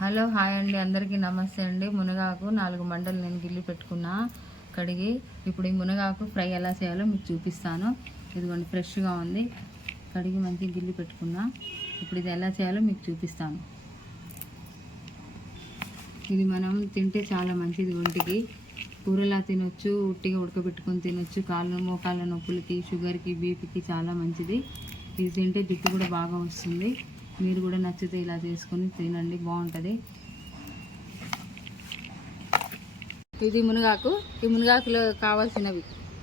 Hello hi అండి, అందరికీ నమస్తే అండి. మునగాకు 4 మండలు నేను గిల్లి పెట్టుకున్నా కడిగి. ఇప్పుడు ఈ మునగాకు ఫ్రై ఎలా చేయాలో మీకు చూపిస్తాను. ఇదిగోండి ఫ్రెష్గా ఉంది, కడిగి మంచిగా గిల్లి పెట్టుకున్నా. ఇప్పుడు ఇది ఎలా చేయాలో మీకు చూపిస్తాను. ఇది మనం తింటే చాలా మంచిది ఒంటికి. కూరలా తినొచ్చు, ఉట్టిగా ఉడకబెట్టుకొని తినొచ్చు. మోకాళ్ళ నొప్పులకి, షుగర్కి, బీపీకి చాలా మంచిది. ఇది తింటే జుట్టు కూడా బాగా వస్తుంది. మీరు కూడా నచ్చితే ఇలా చేసుకొని తినండి, బాగుంటుంది. ఇది మునగాకు. ఈ మునగాకులో కావాల్సినవి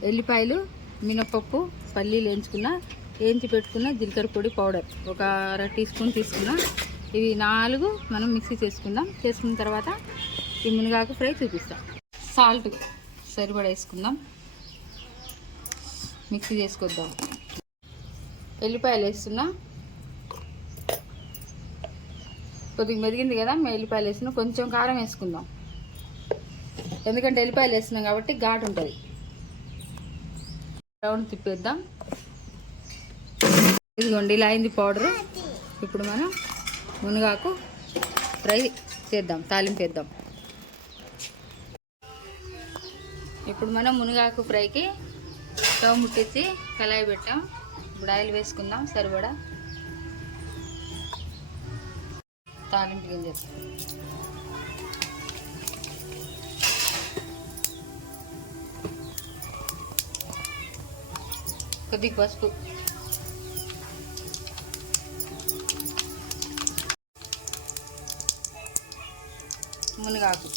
ఎల్లిపాయలు, మినపప్పు, పల్లీలు వేయించి పెట్టుకున్న జీలకర్ర పొడి పౌడర్ ఒక 1/2 టీ స్పూన్ తీసుకున్నా. ఇవి 4 మనం మిక్సీ చేసుకుందాం. చేసుకున్న తర్వాత ఈ మునగాకు ఫ్రై చూపిస్తాం. సాల్ట్ సరిపడా వేసుకుందాం, మిక్సీ చేసుకొద్దాం. ఎల్లిపాయలు వేస్తున్నా, కొద్దిగా మెదిగింది కదా, ఎల్లిపాయలు వేస్తున్నాం. కొంచెం కారం వేసుకుందాం, ఎందుకంటే ఎల్లిపాయలు వేస్తున్నాం కాబట్టి ఘాటు ఉంటుంది. రౌండ్ తిప్పేద్దాం. ఇదిగోండి ఇలా అయింది పౌడరు. ఇప్పుడు మనం మునగాకు ఫ్రై చేద్దాం, తాలింపు వేద్దాం. ఇప్పుడు మనం మునగాకు ఫ్రైకి స్టవ్ ముట్టించి కళాయి పెట్టాం. ఇప్పుడు ఆయిల్ వేసుకుందాం సరిపడా. తాలింపు గింజలు, కొద్దిగా పసుపు, మునగాకు,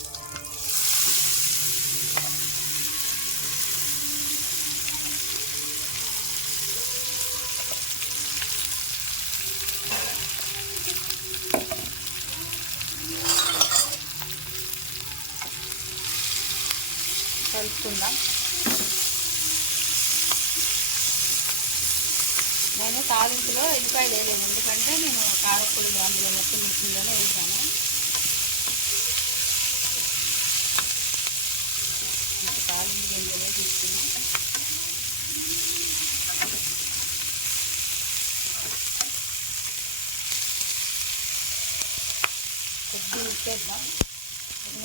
కలుపుకుందాం. నేను తాలింపులో ఎల్లిపాయలు వేయలేను, ఎందుకంటే నేను కారపొడి అందులో మొత్తం మిక్సీలోనే వేసాను. తాలింపు గింజలో తీసుకున్నాం. కొద్దిగా ఉప్పేద్దాం,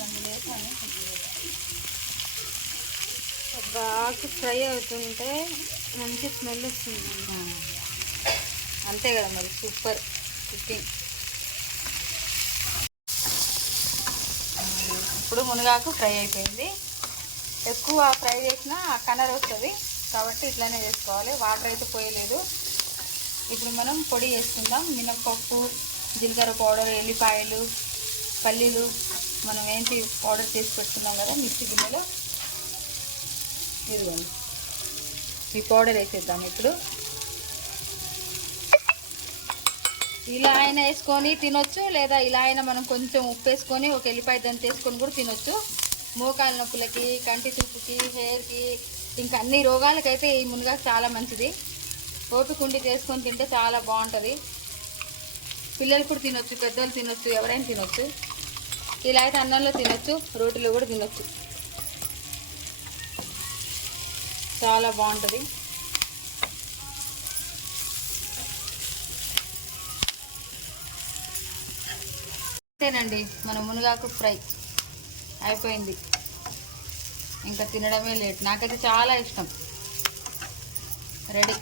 అందులో వేసాను. బాగా ఫ్రై అవుతుంటే మంచి స్మెల్ వస్తుంది. అంతే కదా మరి, సూపర్ కుకింగ్. ఇప్పుడు మునగాకు ఫ్రై అయిపోయింది. ఎక్కువ ఫ్రై చేసినా కలర్ వస్తుంది కాబట్టి ఇట్లానే చేసుకోవాలి. వాటర్ అయితే పోయలేదు. ఇప్పుడు మనం పొడి వేసుకుందాం. మినపప్పు, జీలకర్ర పౌడర్, ఎల్లిపాయలు, పల్లీలు మనం ఏంటి పౌడర్ చేసి పెట్టుకున్నాం కదా మిక్సీ గిన్నెలో. ఇదిగోండి ఈ పౌడర్ వేసేద్దాం. ఇప్పుడు ఇలా అయినా వేసుకొని తినొచ్చు, లేదా ఇలా అయినా మనం కొంచెం ఉప్పు వేసుకొని ఒక ఎల్లిపాయ దంత వేసుకొని కూడా తినొచ్చు. మోకాళ్ళ నొప్పులకి, కంటి చూపుకి, హెయిర్కి, ఇంకా అన్ని రోగాలకైతే ఈ మునగాకు చాలా మంచిది. ఓపిక ఉండి చేసుకొని తింటే చాలా బాగుంటుంది. పిల్లలు కూడా తినొచ్చు, పెద్దలు తినొచ్చు, ఎవరైనా తినొచ్చు. ఇలా అయితే అన్నంలో తినొచ్చు, రోటీలో కూడా తినొచ్చు. చాలా బాగుంటుంది. అంతేనండి, మన మునగాకు ఫ్రై అయిపోయింది. ఇంకా తినడమే లేట్. నాకైతే చాలా ఇష్టం. రెడీ.